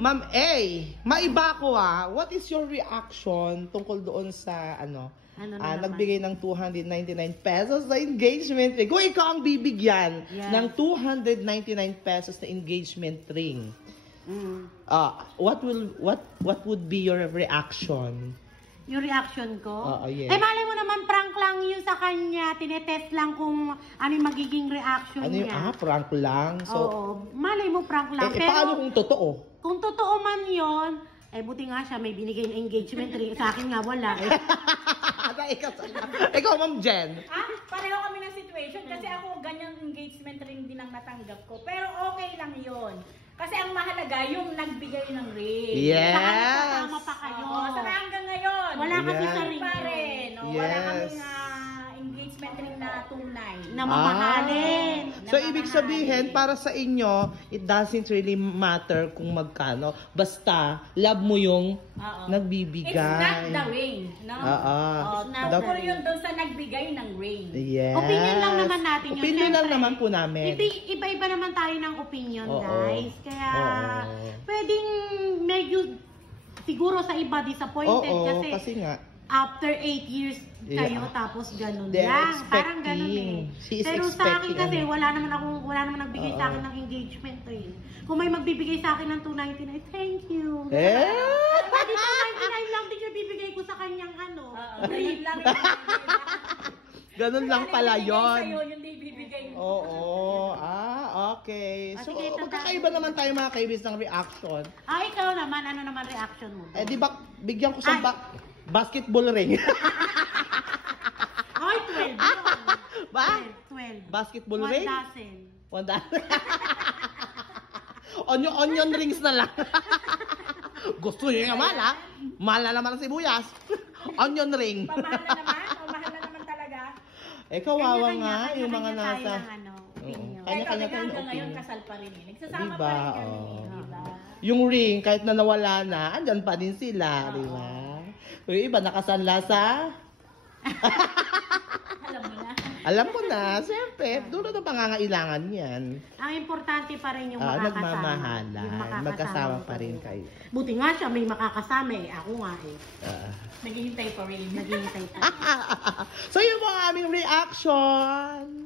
Ma'am A, maiba ko what is your reaction tungkol doon sa nagbigay ng 299 pesos na engagement ring? Kung ikaw ang bibigyan ng 299 pesos na engagement ring, what would be your reaction? Yung reaction ko? Yes. Eh, malay mo naman, prank lang yun sa kanya. Tinetest lang kung ano yung magiging reaction niya. Prank lang? So, oo, malay mo, prank lang. Pero, paano kung totoo? Kung totoo man yun, buti nga siya, may binigay na engagement ring. Sa akin nga, wala. Ikaw, Ma'am Jen. Pareho kami ng situation. Kasi ako, ganyang engagement ring din ang natanggap ko. Pero okay lang yun. Kasi ang mahalaga, yung nagbigay ng ring. Yes! Kasama pa kayo. Sana hanggang ngayon. Wala kami sa ring pa rin. Yes. Wala kaming engagement ring na tunay. Na mamahalin. So, ibig sabihin, para sa inyo, it doesn't really matter kung magkano. Basta, love mo yung nagbibigay. It's not the ring. No? Siguro yun doon sa nagbigay ng ring. Yes. Opinion lang naman natin yun. Opinion lang naman po namin. Iba-iba naman tayo ng opinion, guys. Kaya, pwedeng medyo, siguro sa iba disappointed kasi nga, after 8 years kayo, tapos ganun they're lang. expecting. Parang ganun eh. She is Pero sa akin kasi, expecting, wala naman nagbigay sa akin ng engagement ring. Kung may magbibigay sa akin ng 299, thank you. Pwede 299 lang din yung bibigay ko sa kanyang ring lang. Ganun lang pala yun. Yung bibigay mo. Okay. So, Sige, magkakaiba naman tayo mga kaibis ng reaction. Ikaw naman, ano naman reaction mo? Di ba, bigyan ko sa basketball ring. 12 yun. Ba? 12. Basketball ring? 1 dozen. Onion rings na lang. Gusto niyo naman mahal na naman ang sibuyas. Onion ring. Pamahal na naman? Pamahal na naman talaga? Kawawa nga yung mga nasa. Kanya-kanya hanggang ngayon kasal pa rin Nagsasama pa rin kami. Diba? Yung ring, kahit na nawala na, andyan pa din sila. Diba? Yung iba nakasanla sa... Alam mo na, siyempre, doon na pangangailangan yan. Ang importante pa rin yung makakasama. Nagmamahalan. Magkasama pa rin kayo. Buti nga siya, may makakasama ako nga Naghihintay pa rin. Naghihintay pa. So, yun po ang aming reaction.